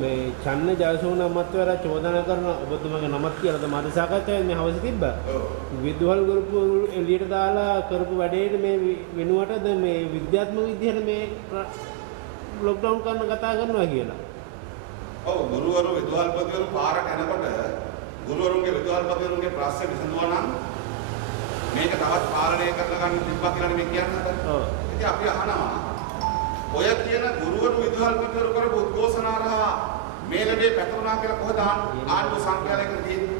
මේ චන්න ජයසෝන අමාත්‍යවරයා චෝදනා කරන ඔබතුමාගේ නමත් කියලාද මාධ්‍ය සාකච්ඡාවේ මේ හවස තිබ්බා. විදුහල් ගරුපු එළියට දාලා කරපු වැඩේට මේ වෙනුවටද මේ විද්‍යාත්මක විදිහට මේ ලොක්ඩවුන් කරන කතා කරනවා කියලා. ඔව් ගුරුවරු විදුහල්පතිවරු පාරට යනකොට ගුරුවරුන්ගේ විදුහල්පතිවරුන්ගේ ප්‍රශ්න විසඳුවා නම් මේක තවත් පාලනය කරලා ගන්න තිබ්බා කියලා නෙමෙයි කියන්නේ. ඔව්. ඉතින් අපි අහනවා ඔය කියන ගුරුවරු විදුහල්පතිවරු කරපු උද්ඝෝෂණාරහා මේ ලඩේ පැතුණා කියලා කොහොමද ආණ්ඩුව සංඛ්‍යාලයකට තියෙන්නේ?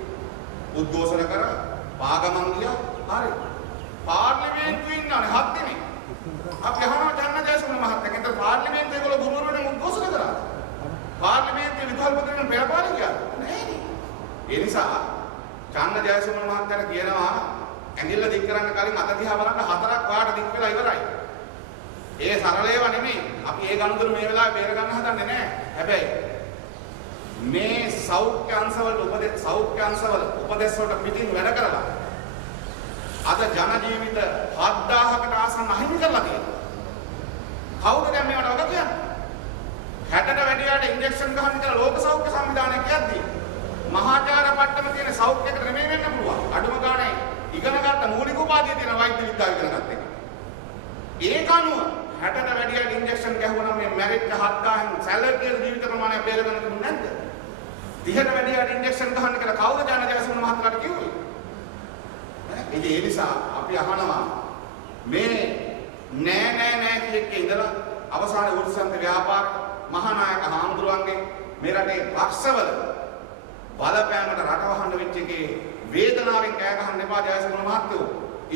උද්ඝෝෂණ කර පාගමන් ගියා. හරි. පාර්ලිමේන්තුවේ ඉන්නනේ 7 දිනේ. අපි අහනවා චන්න ජයසූරිය මහත්තයා කියන පාර්ලිමේන්තුවේ ඒගොල්ලෝ ගුරුවරුන්ට උද්ඝෝෂණ කරා. පාර්ලිමේන්තුවේ විදුහල්පතිවරුන් පෙරපාලි ගියා. නෑනේ. ඒ නිසා චන්න ජයසූරිය මහත්තයාට කියනවා ඇඟිල්ල දික් කරන්න කලින් අත දිහා බලන්න 4ක් වාට දික් වෙලා ඉවරයි. ඒ සරල ඒවා නෙමෙයි. අපි ඒ ගනුදෙනු මේ වෙලාවේ බේර ගන්න හදන්නේ නැහැ. හැබැයි මේ සෞඛ්‍ය අංශවල උපදෙස් වලට පිටින් වැඩ කරලා අද ජන ජීවිත 7000කට ආසන්න අහිමි කරලා තියෙනවා. කවුද දැන් මේවට වග කියන්නේ? 60ට වැඩියට ඉන්ජෙක්ෂන් ගහන්න කියලා ලෝක සෞඛ්‍ය සංවිධානය කියද්දී මහාචාර්ය පට්ටම තියෙන සෞඛ්‍යයකට නෙමෙයි වෙන්න පුළුවන්. අඩුම ගානේ ඉගෙන ගන්න මූලික උපාධිය තියෙන වෛද්‍ය විද්‍යාව ඉගෙන ගන්න එක. ඒක අනුව 60ට වැඩියට ඉන්ජෙක්ෂන් ගැහුවනම් මේ මැරිට් 7000න් සැලරිය ජීවිත ප්‍රමාණය බේරගන්න තිබුණ නැද්ද? 30ට වැඩියට ඉන්ජෙක්ෂන් ගහන්න කියලා කවුද ජන ජයසූරිය මහත්තයාට කිව්වේ? ඉතින් ඒ නිසා අපි අහනවා මේ නෑ කියකේ ඉඳලා අවසාන උත්සන්ත ව්‍යාපාර මහානායක හාමුදුරුවන්ගේ මේ රටේ පක්ෂවල බලපෑමට රටවහන්න වෙච්ච එකේ වේදනාවෙන් කෑ ගහන්න එපා ජයසූරිය මහත්තයෝ.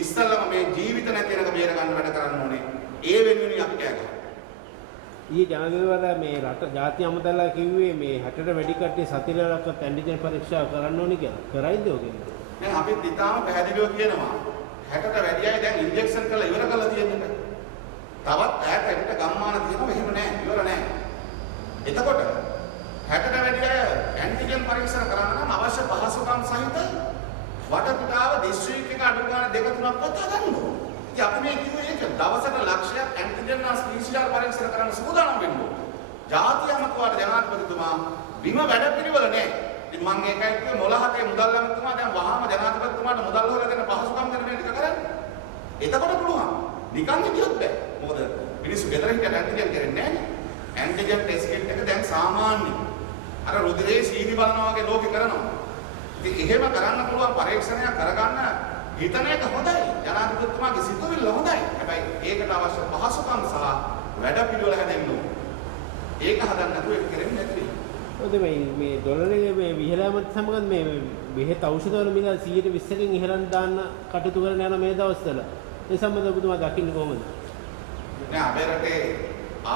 ඉස්සල්ලාම මේ ජීවිත නැති වෙනක බේර ගන්න වැඩ කරන්න ඕනේ. ඒ වෙනුවෙන් අපි කෑ ගහනවා. ඊයේ ජනාධිපතිවරයා මේ රට ජාතිය අමතලා කිව්වේ මේ 60ට වැඩි කට්ටිය සතිරලක්වත් ඇන්ටිජන් පරීක්ෂා කරන්න ඕනේ කියලා. කරයිද ඔය කියන්නේ? දැන් අපි ඉතාලම පැහැදිලිව කියනවා 60ට වැඩි අය දැන් ඉන්ජෙක්ෂන් කරලා ඉවර කරලා තියෙනවා. තවත් ඈත පිට ගම්මාන තියෙනවා එහෙම නෑ ඉවර නෑ. එතකොට 60ට වැඩි අය ඇන්ටිජන් පරීක්ෂා කරන්න නම් අවශ්‍ය පහසුකම් සහිත වටපිටාව දිස්ත්‍රික්ක එක අඩු ගන්න 2-3ක්වත් හදන්න ඕනේ. ඉතින් අපි මේ කිව්වේ ඒක දවසට ලක්ෂයක් ඇන්ටිජන් හා PCR පරීක්ෂා කරන්න සූදානම් වෙන්න ඕනේ. ජාතිය අමතවාට ජනාධිපතිතුමා බිම වැඩපිළිවෙල නෑ. ඉතින් මම ඒකයි කිව්වේ මොළහතේ මුදල් ඇමතුමා දැන් වහාම ජනාධිපතිතුමාට මුදල් හොයලා දෙන්න පහසුකම් දෙන්න මේ ටික කරන්නේ. එතකොට පුළුවන්. නිකන් හිටියොත් බෑ. මොකද මිනිස්සු ගෙදර හිටියට ඇන්ටිජන් කරන්නේ නෑනේ. ඇන්ටිජන් ටෙස්ට් කිට් එක දැන් සාමාන්‍යයි. අර රුධිරයේ සීනි බලනවා වගේ ලෝකේ කරනවා. ඉතින් එහෙම කරන්න පුළුවන් පරීක්ෂණයක් කරගන්න හිතන එක හොඳයි. ජනාධිපතිතුමාගේ සිතුවිල්ල හොඳයි. හැබැයි ඒකට අවශ්‍ය පහසුකම් සහ වැඩපිළිවෙල හැදෙන්න ඕනේ. ඒක හදන්න නැතුව ඒක කරන්නේ නැති. ඔද මේ ඩොලරේ මේ විහෙලාමත් සමග මේ බෙහෙත් ඖෂධ වල මිල 120කින් ඉහළට දාන්න කටයුතු කරන යන මේ දවස්වල ඒ සම්බන්ධව ඔබතුමා දකින්නේ කොහොමද? නෑ අපේ රටේ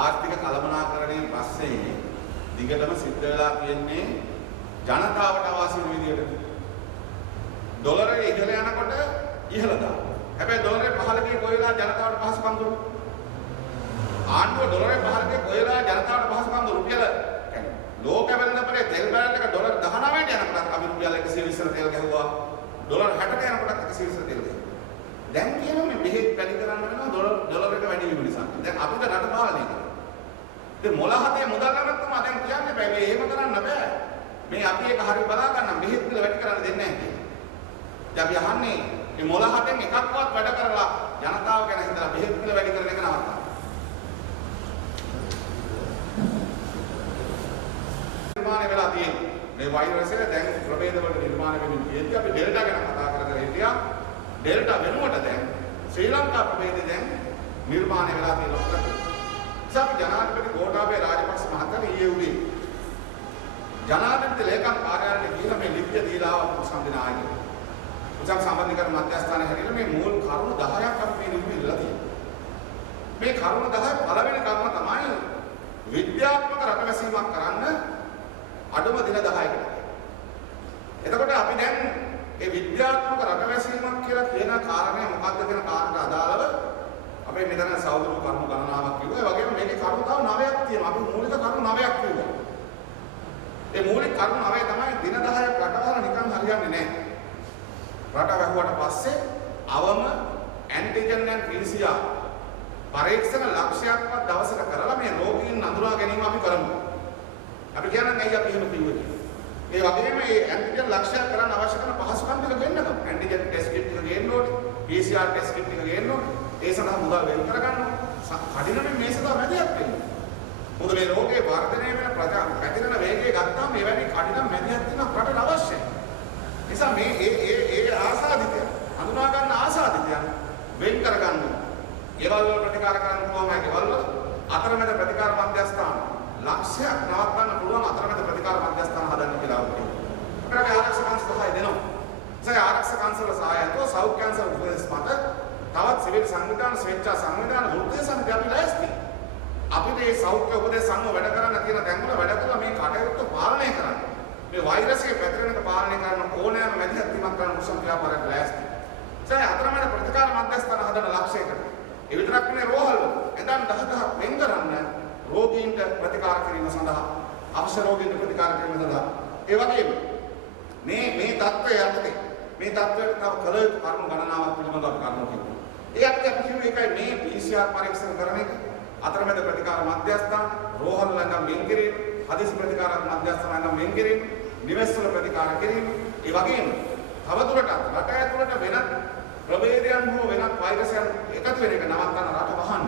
ආර්ථික කළමනාකරණයෙන් පස්සේ දිගටම සිද්ධ වෙලා තියෙන්නේ ජනතාවට අවශ්‍ය විදියට ඩොලරේ ඉහළ යනකොට ඉහළ දානවා. හැබැයි ඩොලරේ පහළ ගියේ කොයිලා ජනතාවට පහසුකම් දුන්නු. ආණ්ඩුව ඩොලරේ පහළ ගියේ කොයිලා ජනතාවට පහසුකම් දුන්නු. රුපියල ලෝක වෙළඳපොලේ තෙල් බැරල් එක ඩොලර් 19ට යනකොට අපි රුපියල් 120ට තෙල් ගැහුවා. ඩොලර් 60ට යනකොට 120ට තෙල් ගැහුවා. දැන් කියනවා මේ බෙහෙත් වැඩි කරන්න වෙනවා ඩොලර් එක වැඩි වීම නිසා. දැන් අපිට රට පාලනය කරනවා. ඉතින් මොළහතේ මුදල් නැත්නම් දැන් කියන්නේ බෑ මේ එහෙම කරන්න බෑ. මේ අපි ඒක හරිය බලා ගන්න බෙහෙත් වල වැඩි කරන්න දෙන්නේ නැහැ කියන්නේ. දැන් අපි අහන්නේ මේ මොළහතෙන් එකක්වත් වැඩ කරලා ජනතාව ගැන හිතලා බෙහෙත් වල වැඩි කරන එක නවත්තන්න. නිර්මාණය වෙලා තියෙන්නේ. මේ වෛරස් එක දැන් ප්‍රභේද වල නිර්මාණය වෙමින් තියෙද්දි අපි ඩෙල්ටා ගැන කතා කර හිටියා. ඩෙල්ටා වෙනුවට දැන් ශ්‍රී ලංකා ප්‍රභේදය දැන් නිර්මාණය වෙලා තියෙනවා. අපි ජනාධිපති ගෝඨාභය රාජපක්ෂ මහතාට ඊයේ උදේ ජනාධිපති ලේකම් කාර්යාලයට ගිහින් මේ ලිපිය දීලා සම්දිනායි. උසම් සම්බන්ධීකරණ මධ්‍යස්ථානයේ හැටියට මේ මූල කරුණු 10ක් අපි මේ ලිපියේ ඉල්ලලා තියෙනවා. මේ කරුණු 10 පළවෙනි කරුණ තමයි විද්‍යාත්මක රටවැසීමක් කරන්න අඩුම දින 10කට. එතකොට අපි දැන් මේ විද්‍යාත්මක රටවැසීමක් කියලා කියන කාරණය මොකක්ද කියන කාරණට අදාළව අපේ මෙතන සෞදරු කරුණු ගණනාවක් කිව්වා. ඒ වගේම මේකේ කරුණු තව 9ක් තියෙනවා. අපි මූලික කරුණු 9ක් කිව්වා. ඒ මූලික කරුණු 9 තමයි දින 10ක් රටවල නිකන් හරියන්නේ නැහැ. රට වැහුවට පස්සේ අවම ඇන්ටිජන් and PCR පරීක්ෂණ ලක්ෂයක්වත් දවසක කරලා මේ රෝගීන් අඳුනා ගැනීම අපි කරමු. අපි කියනවා ඇයි අපි එහෙම කිව්වේ කියලා. ඒ වගේම මේ ඇන්ටිජන් ලක්ෂයක් කරන්න අවශ්‍ය කරන පහසුකම් ටික වෙන්නකම්. ඇන්ටිජන් ටෙස්ට් කිට් ටික ගේන්න ඕනේ. PCR ටෙස්ට් කිට් ටික ගේන්න ඕනේ. ඒ සඳහා මුදල් වෙන් කරගන්න ඕනේ. කඩිනමින් මේ සඳහා මැදිහත් වෙන්න. මොකද මේ රෝගේ වර්ධනය වෙන පැතිරෙන වේගය ගත්තාම මේ වැනි කඩිනම් මැදිහත් වෙනක් රටට අවශ්‍යයි. නිසා මේ ඒ ආසාදිතය හඳුනා ගන්න ආසාදිතයන් වෙන් කරගන්න ඕනේ. ගෙවල් වල ප්‍රතිකාර කරන්න පුළුවන් අය ගෙවල් වල අතරමැද ප්‍රතිකාර මධ්‍යස්ථාන ලක්ෂයක් නවත්තන්න පුළුවන් අතරමැද ප්‍රතිකාර මධ්‍යස්ථාන හදන්න කියලා කියනවා. අපේ ආරක්ෂක අංශ සහාය දෙනවා. ඒ ආරක්ෂක අංශවල සහායත්ව සෞඛ්‍ය අංශ උපදෙස් මත තවත් සිවිල් සංවිධාන ස්වේච්ඡා සංවිධාන වෘත්තීය සමිති අපි ලෑස්ති. අපිට මේ සෞඛ්‍ය උපදෙස් සංගම වැඩ කරන්න තියෙන තැන්වල වැඩ කරලා මේ කටයුත්ත පාලනය කරන්න. මේ වෛරසයේ පැතිරෙන එක පාලනය කරන ඕනෑම මැදිහත් වීමක් කරන්න උසම් ව්‍යාපාරයක් ලෑස්ති. ඒ අතරමැද ප්‍රතිකාර මධ්‍යස්ථාන හදන ලක්ෂයකට ඒ විතරක් නෙවෙයි රෝහල් එදන් 10,000ක් වෙන් කරන්න රෝගීන්ට ප්‍රතිකාර කිරීම සඳහා අවශ්‍ය රෝගීන්ට ප්‍රතිකාර කිරීම සඳහා ඒ වගේම මේ තත්ත්වය යටතේ මේ තත්ත්වයට තව කළ යුතු කරුණු ගණනාවක් පිළිබඳව අපි කරනවා කියනවා. ඒ අර්ථය අපි කියුවේ ඒකයි මේ PCR පරීක්ෂණ කරන එක අතරමැද ප්‍රතිකාර මධ්‍යස්ථාන රෝහල් ළඟ වෙන් කිරීම හදිසි ප්‍රතිකාර මධ්‍යස්ථාන ළඟ වෙන් කිරීම නිවෙස්වල ප්‍රතිකාර කිරීම ඒ වගේම තවදුරටත් රට ඇතුළත වෙනත් ප්‍රභේදයන් හෝ වෙනත් වෛරසයන් එකතු වෙන එක නවත්තන්න රට වහන්න.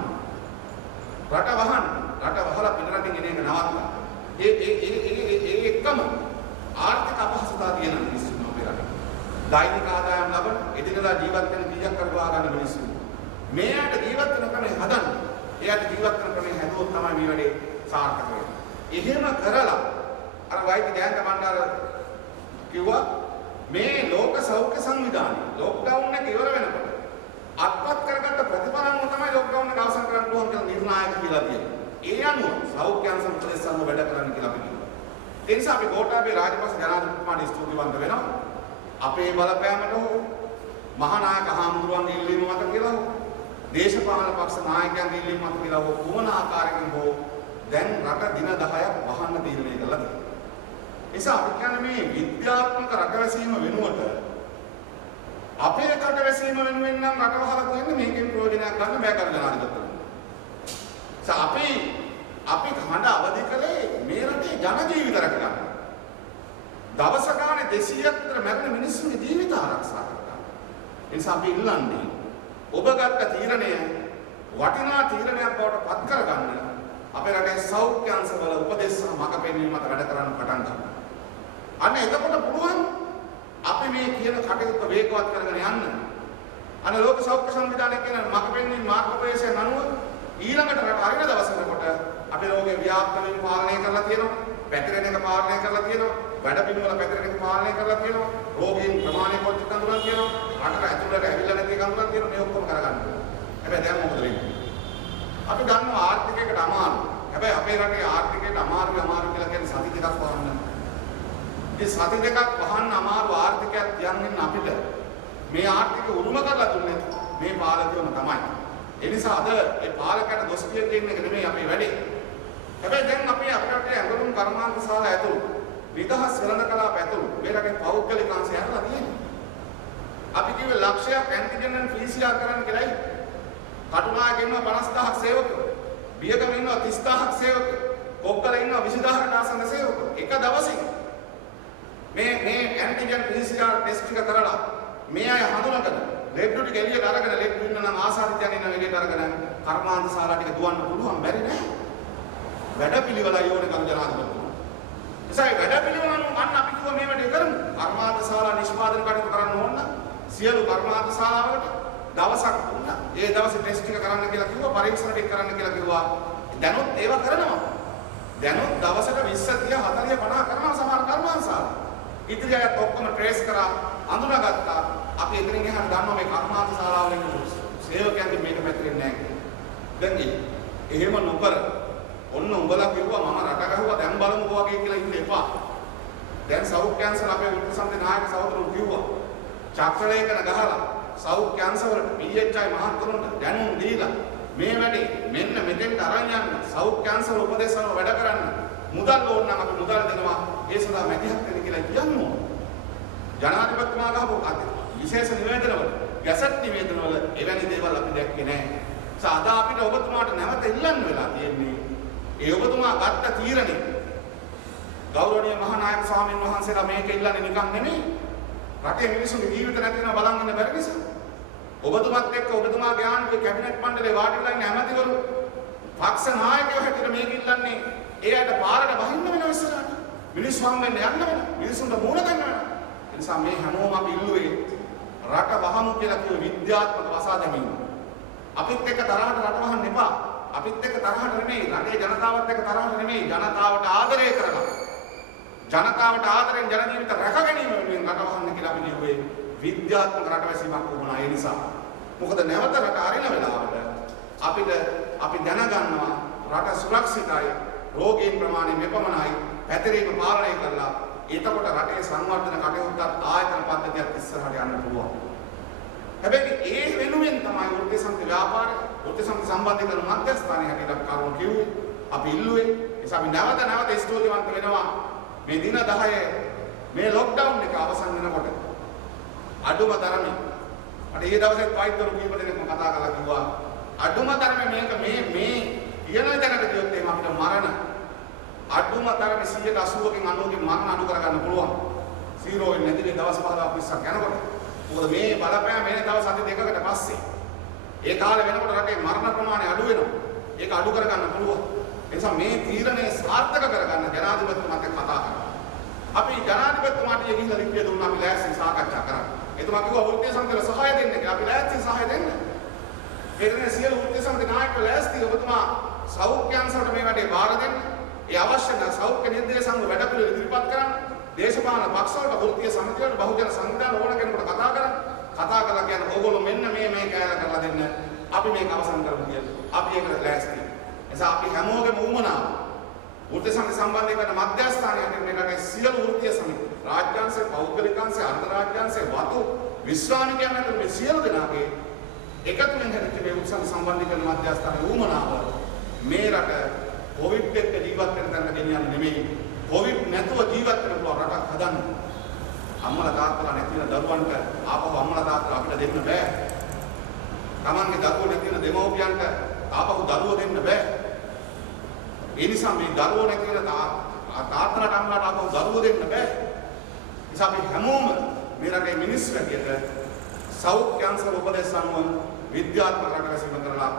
රට වහලා පිටරටින් එන එක නවත්තන්න. ඒ එකම ආර්ථික අපහසුතාව තියෙන මිනිස්සු අපේ රටේ. දෛනික ආදායම් ලබන එදිනෙදා ජීවත් වෙන කීයක් කරවා ගන්න මිනිස්සු. මේකට ජීවත් වෙන ක්‍රමය හදන්න. එයාට ජීවත් වෙන ක්‍රමය හැදුවොත් තමයි මේ වැඩේ සාර්ථක වෙන්නේ. එහෙම කරලා අර වෛද්‍ය ජයන්ත බණ්ඩාර කිව්වා මේ ලෝක සෞඛ්‍ය සංවිධානය ලොක්ඩවුන් එක ඉවර වෙනකොට අත්පත් කරගත්ත ප්‍රතිඵලම තමයි ලොක්ඩවුන් එක අවසන් කරන්න පුළුවන් කියලා නිර්ණායක කියලා තියෙනවා. ඒ අනුව සෞඛ්‍ය අංශ උපදෙස් සංගම වැඩ කරන්න කියලා අපි කියනවා. ඒ නිසා අපි ගෝඨාභය රාජපක්ෂ ජනාධිපතිතුමාට ස්තුතිවන්ත වෙනවා. අපේ බලපෑමට හෝ මහානායක හාමුදුරුවන්ගේ ඉල්ලීම මත කියලා හෝ දේශපාලන පක්ෂ නායකයන්ගේ ඉල්ලීම මත කියලා හෝ කුමන ආකාරයකින් හෝ දැන් රට දින 10ක් වහන්න තීරණය කළා තියෙනවා. නිසා අපි කියන්නේ මේ විද්‍යාත්මක රටවැසීම වෙනුවට අපේ රටවැසීම වෙනුවෙන් නම් රට වහලා තියෙන්නේ මේකෙන් ප්‍රයෝජනයක් ගන්න බෑ කර ජනාධිපතිතුමා. අපි හඬ අවදි කළේ මේ රටේ ජන ජීවිත රැක ගන්න. දවස ගානේ 200ක් විතර මැරෙන මිනිස්සුන්ගේ ජීවිත ආරක්ෂා කරගන්න. ඒ නිසා අපි ඉල්ලන්නේ ඔබ ගත්ත තීරණය වටිනා තීරණයක් බවට පත් කරගන්න අපේ රටේ සෞඛ්‍ය අංශවල උපදෙස් සහ මඟ පෙන්වීම මත වැඩ කරන්න පටන් ගන්න. අන්න එතකොට පුළුවන් අපි මේ කියන කටයුත්ත වේගවත් කරගෙන යන්න. අන්න ලෝක සෞඛ්‍ය සංවිධානය කියන මඟ පෙන්වීම මාර්ගෝපදේශයන් අනුව ඊළඟට රට හරින දවසකට අපි රෝගේ ව්‍යාප්ත වීම පාලනය කරලා තියෙනවා. පැතිරෙන එක පාලනය කරලා තියෙනවා. වැඩ පිළිවෙල පැතිරෙන එක පාලනය කරලා තියෙනවා. රෝගීන් ප්‍රමාණය කොච්චර කඳුරන් තියෙනවා. රටට ඇතුළට ඇවිල්ලා නැති කඳුරන් තියෙනවා. මේ ඔක්කොම කරගන්න. හැබැයි දැන් මොකද වෙන්නේ? අපි දන්නවා ආර්ථිකයකට අමාරු. හැබැයි අපේ රටේ ආර්ථිකයට අමාරු කියලා කියන්නේ සති දෙකක් වහන්න. මේ සති දෙකක් වහන්න අමාරු ආර්ථිකයක් තියන්න අපිට මේ ආර්ථික උරුම කරලා දුන්නේ මේ පාලකයෝම තමයි. ඒ නිසා අද ඒ පාලකයට දොස් කියන එක නෙමෙයි අපේ වැඩේ. හැබැයි දැන් අපි අපේ රටේ ඇඟලුම් කර්මාන්ත ශාලා ඇතුළු විදහස් වෙළඳ කලාප ඇතුළු මේ රටේ පෞද්ගලික අංශය හරලා තියෙනවා. අපි කිව්වේ ලක්ෂයක් ඇන්ටිජන් PCR කරන්න කියලායි. කටුනායක ඉන්නවා 50000ක් සේවකයෝ. බියගම ඉන්නවා 30000ක් සේවකයෝ. කොක්කල ඉන්නවා 20000කට ආසන්න සේවකයෝ. එක දවසින් මේ ඇන්ටිජන් PCR ටෙස්ට් ටික කරලා මේ අය හඳුනගන්න ලෙඩ්ඩු ටික එළියට අරගෙන ලෙඩ්ඩු ඉන්න නම් ආසාදිතයන් ඉන්න එළියට අරගෙන කර්මාන්ත ශාලා ටික දුවන්න පුළුවන් බැරි නෑ. වැඩපිළිවෙලයි ඕනේ කරු ජනාධිපතිතුමා. එසයි වැඩපිළිවෙල අනුව මම අපි කිව්වා මේ වැඩේ කරමු. කර්මාන්ත ශාලා නිෂ්පාදන කටයුතු කරන්න ඕන නම් සියලු කර්මාන්ත ශාලාවලට දවසක් දුන්නා. ඒ දවසේ ටෙස්ට් ටික කරන්න කියලා කිව්වා, පරීක්ෂණ ටික කරන්න කියලා කිව්වා. දැනුත් ඒවා කරනවා. දැනුත් දවසට 20 30 40 50 කරනවා සමහර කර්මාන්ත ශාලා. ඉතිරි අයත් ඔක්කොම ට්‍රේස් කරා අඳුනගත්තා. අපි එතනින් එහාට දන්නවා මේ කර්මාන්ත ශාලාවල ඉන්න සේවකයන්ගේ මේක පැතිරෙන්නේ නැහැ කියලා. දැන් එහෙම නොකර ඔන්න උඹලා කිව්වා මම රට ගහුවා දැන් බලමුකෝ වගේ කියලා ඉන්න එපා. දැන් සෞඛ්‍ය අංශල අපේ උත්සන්තේ නායක සහෝදරවරු කිව්වා. චක්‍රලේඛන ගහලා සෞඛ්‍ය අංශවලට PHI මහත්තුරුන්ට දැනුම් දීලා මේ වැඩේ මෙන්න මෙතෙන්ට අරන් යන්න සෞඛ්‍ය අංශවල උපදේශන වැඩ කරන්න මුදල් ඕන නම් අපි මුදල් දෙනවා ඒ සඳහා මැදිහත් වෙන්න කියලා කියනවා. ජනාධිපතිතුමා ගහපු විශේෂ නිවේදනවල ගැසට් නිවේදනවල එවැනි දේවල් අපි දැක්කේ නැහැ. සාදා අපිට ඔබතුමාට නැවත ඉල්ලන්න වෙලා තියෙන්නේ. ඒ ඔබතුමා ගත්ත තීරණය ගෞරවනීය මහානායක ස්වාමීන් වහන්සේලා මේක ඉල්ලන්නේ නිකන් නෙමෙයි. රටේ මිනිස්සුන්ගේ ජීවිත නැති වෙනවා බලන් ඉන්න බැරි නිසා. ඔබතුමාත් එක්ක ඔබතුමාගේ ආණ්ඩුවේ කැබිනට් මණ්ඩලේ වාඩිලා ඉන්න ඇමතිවරු පක්ෂ නායකයෝ හැටියට මේක ඉල්ලන්නේ ඒ අයට පාරට බහින්න වෙනවා ඉස්සරහට. මිනිස්සු හම්බෙන්න යන්න වෙනවා. මිනිස්සුන්ට මූණ ගන්න වෙනවා. ඒ නිසා මේ හැමෝම අපි ඉල්ලුවේ රට වහමු කියලා කිව්ව විද්‍යාත්මක වසා දැමීම. අපිත් එක්ක තරහට රට වහන්න එපා. අපිත් එක්ක තරහට නෙමෙයි, රටේ ජනතාවත් එක්ක තරහට නෙමෙයි, ජනතාවට ආදරය කරලා. ජනතාවට ආදරෙන් ජන ජීවිත රැක ගැනීම වෙනුවෙන් රට වහන්න කියලා අපි කිව්වේ විද්‍යාත්මක රටවැසීමක් වුණා. ඒ නිසා මොකද නැවත රට අරින වෙලාවට අපි දැනගන්නවා රට සුරක්ෂිතයි, රෝගීන් ප්‍රමාණය මෙපමණයි, පැතිරීම පාලනය කරලා එතකොට රටේ සංවර්ධන කටයුත්තත් ආයතන පද්ධතියක් ඉස්සරහට යන්න පුළුවන්. හැබැයි ඒ වෙනුවෙන් තමයි වෘත්ති සමිති ව්‍යාපාරය, වෘත්ති සමිති සම්බන්ධීකරණ මධ්‍යස්ථානයේ හැටියට අපි කරුණු කිව්වේ, අපි ඉල්ලුවේ. ඒ නිසා අපි නැවත ස්තුතිවන්ත වෙනවා මේ දින 10 මේ ලොක්ඩවුන් එක අවසන් වෙනකොට අඩුම තරමේ මට ඊයේ දවසේ වෛද්‍යවරු කීප දෙනෙක්ම කතා කරලා කිව්වා අඩුම තරමේ මේක මේ කියන තැනට ගියොත් එහෙනම් අපිට මරණ අඩුම තරමේ 180කින් 90කින් මරණ අඩු කරගන්න පුළුවන්. 0 වෙන්නේ නැති දවස් 15ක් 20ක් යනකොට. මොකද මේ බලපෑම මේ දවස් අද දෙකකට පස්සේ ඒ කාලේ වෙනකොට රටේ මරණ ප්‍රමාණය අඩු වෙනවා. ඒක අඩු කරගන්න පුළුවන්. ඒ නිසා මේ තීරණය සාර්ථක කරගන්න ජනාධිපතිතුමාත් එක්ක කතා කරා. අපි ජනාධිපතිතුමාට ගිහිල්ලා ලිපිය දුන්නා අපි ලෑස්ති සාකච්ඡා කරා. එතුමා කිව්වා වෘත්තීය සමිතියට සහාය දෙන්න කියලා. අපි ලෑස්ති සහාය දෙන්න. ඒකනේ සියලු වෘත්තීය සමිති නායකයෝ ලෑස්ති. ඔබතුමා සෞඛ්‍ය අංශවලට මේ වැඩේ බාර දෙන්න. ඒ අවශ්‍ය සෞඛ්‍ය නිර්දේශංග වැඩපිළිවෙල ඉදිරිපත් කරන්න. දේශපාලන පක්ෂවලට වෘත්තීය සමිතිවලට බහුජන සංවිධාන ඕන කෙනෙකුට කතා කරන්න. කතා කරලා කියන්නේ ඕගොල්ලෝ මෙන්න මේ කෑල්ල කරලා දෙන්න. අපි මේක අවසන් කරමු කියලා. අපි ඒකට ලෑස්ති. එසා අපි හැමෝගෙම උමනාව වෘත්තීය සමිති සම්බන්ධීකරණ මධ්‍යස්ථානයේ මේකට සියලු වෘත්තීය සමිති රාජ්‍යාංශ, පෞද්ගලිකාංශ, අන්තර්රාජ්‍යාංශ, වතු විශ්‍රාමිකයන් අතර මේ සියලු දෙනාගේ එකතුවෙන් හැදිච්ච මේ උත්සව සම්බන්ධීකරණ මධ්‍යස්ථානයේ උමනාව මේ රට කොවිඩ් එක්ක ජීවත් වෙන තැනට ගෙනියන්නේ නෙමෙයි. කොවිඩ් නැතුව ජීවත් වෙන පුළුවන් රටක් හදන්න. අම්මලා තාත්තලා නැති වෙන දරුවන්ට ආපහු අම්මලා තාත්තලා අපිට දෙන්න බෑ. තමන්ගේ දරුවෝ නැති වෙන දෙමව්පියන්ට ආපහු දරුවෝ දෙන්න බෑ. ඒ නිසා මේ දරුවෝ නැති වෙන තාත්තලාට අම්මලාට ආපහු දරුවෝ දෙන්න බෑ. නිසා අපි හැමෝම මේ රටේ මිනිස්සු හැටියට සෞඛ්‍ය අංශ උපදෙස් අනුව විද්‍යාත්මක රටවැසීම කරලා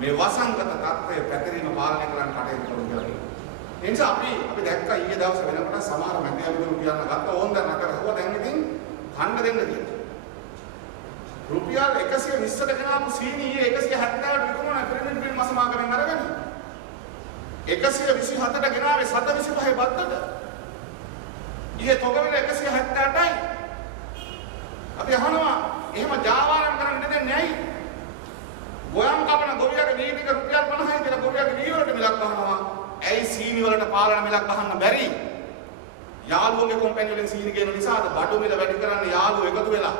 මේ වසංගත තත්ත්වය පැතිරීම පාලනය කරන්න කටයුතු කරමු කියලා. ඒ නිසා අපි දැක්කා ඊයේ දවසේ වෙනකොට සමහර මැදිහත්වරු කියන්න ගත්ත ඕන් දැන් රට රහුව දැන් ඉතින් කන්න දෙන්න කියලා. රුපියල් 120කට ගෙනාපු සීනි ඊයේ 170ට විකුණන පිරමිඩ් බිල් මසමාගමෙන් අරගෙන 127ට ගෙනාවේ 725 බද්දට. ඊයේ තොගවිල 178යි. අපි අහනවා එහෙම ජාවාරම් කරන්න දෙන්නේ ඇයි? ගොයම් කපන ගොවියාගේ නීතික රුපියල් 50යි කියලා ගොවියාගේ වී වලට මිලක් ගහනවා. ඇයි සීනි වලට පාලන මිලක් ගහන්න බැරි? යාළුවෝගේ කම්පැනි වලින් සීනි ගේන නිසාද බඩු මිල වැඩි කරන්න යාළුවෝ එකතු වෙලා.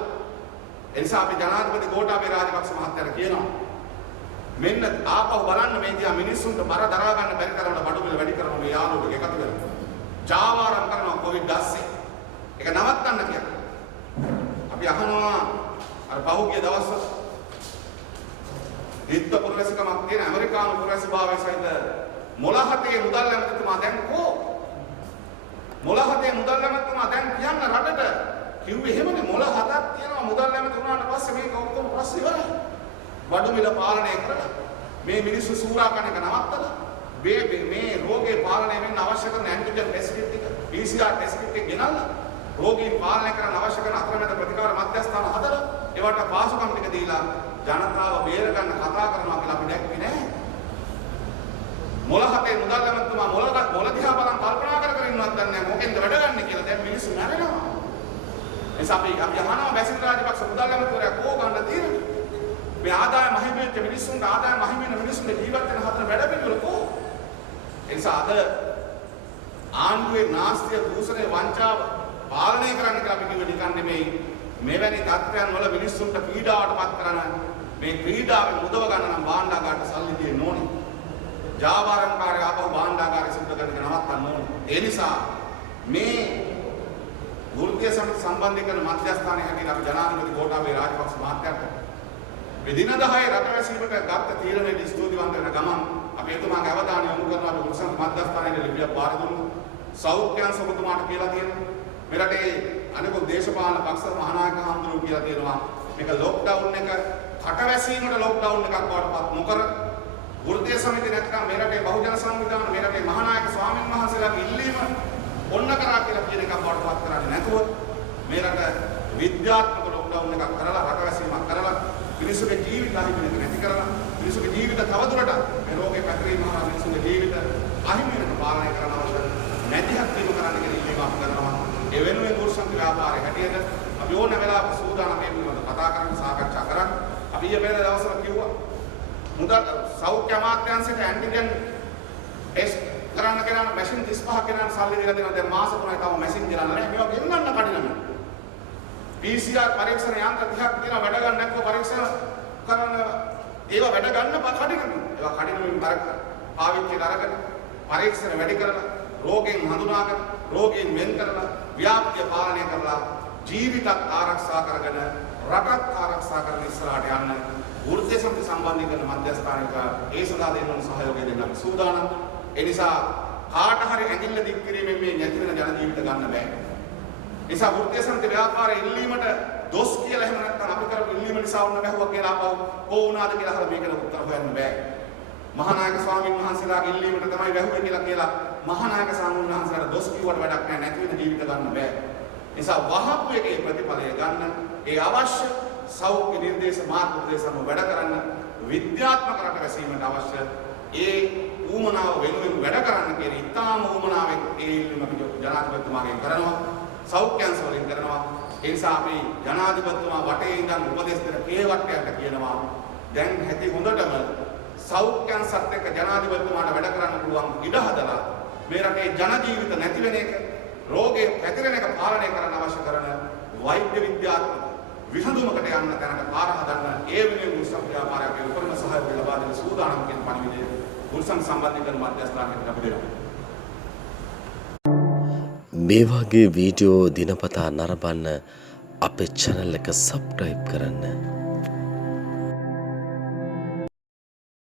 ඒ නිසා අපි ජනාධිපති ගෝඨාභය රාජපක්ෂ මහත්තයාට කියනවා මෙන්න ආපහු බලන්න මේ දිහා මිනිස්සුන්ට බර දරා ගන්න බැරි තරමට බඩු මිල වැඩි කරන මේ යාළුවෝ එකතු වෙලා. ජාවාරම් කරනවා කොවිඩ් දැස්සේ. ඒක නවත්තන්න කියලා. අපි අහනවා අර පහුගිය දවස්වල දිත්ත පුරවැසිකමක් තියෙන ඇමරිකානු පුරවැසිභාවය සහිත මොළහතේ මුදල් ඇමතිතුමා දැන් කෝ? මොළහතේ මුදල් ඇමතිතුමා දැන් කියන්න රටට කිව්වේ එහෙමනේ මොළ හතක් තියෙනවා මුදල් ඇමති වුණාට පස්සේ මේක ඔක්කොම ප්‍රශ්න ඉවරයි. බඩු මිල පාලනය කරලා මේ මිනිස්සු සූරා කන එක නවත්තලා මේ රෝගේ පාලනය වෙන්න අවශ්‍ය කරන ඇන්ටිජන් ටෙස්ට් කිට් එක PCR ටෙස්ට් කිට් එක ගෙනල්ලා රෝගීන් පාලනය කරන්න අවශ්‍ය කරන අතරමැද ප්‍රතිකාර මධ්‍යස්ථාන හදලා ඒවට පාසුකම් ටික දීලා ජනතාව බේර ගන්න කතා කරනවා කියලා අපි දැක්කේ නෑ. මොළහතේ මුදල් ඇමතිතුමා මොළ දිහා බලන් කල්පනා කර ඉන්නවත් දන්නේ නැහැ මොකෙන්ද වැඩ ගන්න කියලා. දැන් මිනිස්සු මැරෙනවා. එනිසා අපි අහනවා බැසිල් රාජපක්ෂ මුදල් ඇමතිවරයා කෝ ගන්න තියෙන්නේ? මේ ආදායම අහිමිවෙච්ච මිනිස්සුන්ට ආදායම අහිමි වෙන මිනිස්සුන්ගේ ජීවත් වෙන හතර වැඩ පිළිවෙල කෝ? එනිසා අද ආණ්ඩුවේ නාස්තිය දූෂණය වංචාව පාලනය කරන්න කියලා අපි කිව්වේ නිකන් නෙමෙයි. මෙවැනි තත්ත්වයන් වල මිනිස්සුන්ට පීඩාවටපත් කරන මේ ක්‍රීඩාවෙන් මුදව ගන්න නම් භාණ්ඩාගාරට සල්ලි දෙන්න ඕනේ. ජාවාරම්කාරය ආපහු භාණ්ඩාගාරය සිද්ධ කරන එක නවත්තන්න ඕනේ. ඒ නිසා මේ වෘත්තීය සමිති සම්බන්ධීකරණ මධ්‍යස්ථානයේ හැටියට අපි ජනාධිපති ගෝඨාභය රාජපක්ෂ මහත්තයාට දින 10 රටවැසීමට ගත්ත තීරණයට ස්තුතිවන්ත වෙන ගමන් අපි එතුමාගේ අවධානය යොමු කරනවා අපි උත්සන්න මධ්‍යස්ථානයේ ලිපියක් පාරේ දුන්නා. සෞඛ්‍ය අංශ ඔබතුමාට කියලා තියෙනවා. මේ රටේ අනිකුත් දේශපාලන පක්ෂ මහානායක හඳුරු කියලා තියෙනවා. මේක ලොක්ඩවුන් එක රටවැසීමට ලොක්ඩවුන් එකක් වඩපත් නොකර වෘත්තීය සමිතිය නැත්නම් මේ රටේ බහුජන සංවිධාන මේ රටේ මහානායක ස්වාමීන් වහන්සේලාගේ ඉල්ලීම ඔන්න කරා කියලා කියන එකක් වඩපත් කරන්නේ නැතුව මේ රට විද්‍යාත්මක ලොක්ඩවුන් එකක් කරලා රටවැසීමක් කරලා මිනිසුගේ ජීවිත අහිමි වෙන නැති කරලා මිනිසුගේ ජීවිත තවදුරටත් මේ රෝගේ පැතිරීම හරහා මිනිසුගේ ජීවිත අහිමි වෙන පාලනය කරන අවශ්‍ය නැතිහත් වීම කරන්න කියන ඉල්ලීම අපි කරනවා. ඒ වෙනුවෙන් කුරුසන්ති ව්‍යාපාරයේ හැටියට අපි ඕන වෙලාවක සූදානම් මේ පිළිබඳව කතා කරන්න සාකච්ඡා කරන්න. අපි ඊයේ පෙර දවසක කිව්වා මුදල් සෞඛ්‍ය අමාත්‍යාංශයට ඇන්ටිජන් ටෙස්ට් කරන්න ගෙනන මැෂින් 35ක් ගෙනන සල්ලි දීලා දෙනවා. දැන් මාස 3යි තව මැෂින් ගෙනන්න නැහැ. මේවා ගෙන්නන්න කඩිනම. PCR පරීක්ෂණ යන්ත්‍ර 30ක් තියෙනවා වැඩ ගන්න නැත්නම් පරීක්ෂණ කරන ඒවා වැඩ ගන්න කඩිනම. ඒවා කඩිනමින් පාවිච්චි කරගෙන පරීක්ෂණ වැඩි කරලා රෝගීන් හඳුනාගෙන රෝගීන් වෙන් කරලා ව්‍යාප්තිය පාලනය කරලා ජීවිතත් ආරක්ෂා කරගෙන රටත් ආරක්ෂා කරගෙන ඉස්සරහට යන්න වෘත්තීය සමිති සම්බන්ධීකරණ මධ්‍යස්ථානික ඒ සඳහා දෙන සහයෝගය දෙන්න අපි සූදානම්. ඒ නිසා කාට හරි ඇඟිල්ල දික් කිරීමෙන් මේ නැති වෙන ජන ජීවිත ගන්න බෑ. නිසා වෘත්තීය සමිති ව්‍යාපාරයේ ඉල්ලීමට දොස් කියලා එහෙම නැත්නම් අපි කරපු ඉල්ලීම නිසා වුණ බැහුවා කියලා ආපහු කොහොනාද කියලා අහලා මේකට උත්තර හොයන්න බෑ. මහානායක ස්වාමීන් වහන්සේලාගේ ඉල්ලීමට තමයි වැහුවේ කියලා මහානායක ස්වාමීන් වහන්සේලාට දොස් කිව්වට වැඩක් නැහැ. නැති වෙන ජීවිත ගන්න බෑ. නිසා වහපු එකේ ප්‍රතිඵලය ගන්න ඒ අවශ්‍ය සෞඛ්‍ය නිර්දේශ මාර්ගෝපදේශම වැඩ කරන්න විද්‍යාත්මක රටවැසීමට අවශ්‍ය ඒ ඌමනාව වෙනුවෙන් වැඩ කරන්න කියන ඉතාම ඌමනාවෙන් ඒ ඉල්ලීම අපි ජනාධිපතිතුමාගෙන් කරනවා. සෞඛ්‍ය අංශ වලින් කරනවා. ඒ නිසා අපි ජනාධිපතිතුමා වටේ ඉඳන් උපදෙස් දෙන කේවට්ටයන්ට කියනවා දැන් ඇති හොඳටම සෞඛ්‍ය අංශත් එක්ක ජනාධිපතිතුමාට වැඩ කරන්න පුළුවන් ඉඩ හදලා මේ රටේ ජන ජීවිත නැති වෙන එක රෝගේ පැතිරෙන එක පාලනය කරන්න අවශ්‍ය කරන වෛද්‍ය විද්‍යාත්මක විසඳුමකට යන්න තැනට පාර හදන්න ඒ වෙනුවෙන් උත්සව ව්‍යාපාරයේ උපරිම සහයෝගය ලබා දෙන සූදානම් කියන පණිවිඩය කුරුසන් සම්බන්ධීකරණ මධ්‍යස්ථානයට අපි දෙනවා. මේ වගේ වීඩියෝ දිනපතා නරඹන්න අපේ channel එක subscribe කරන්න.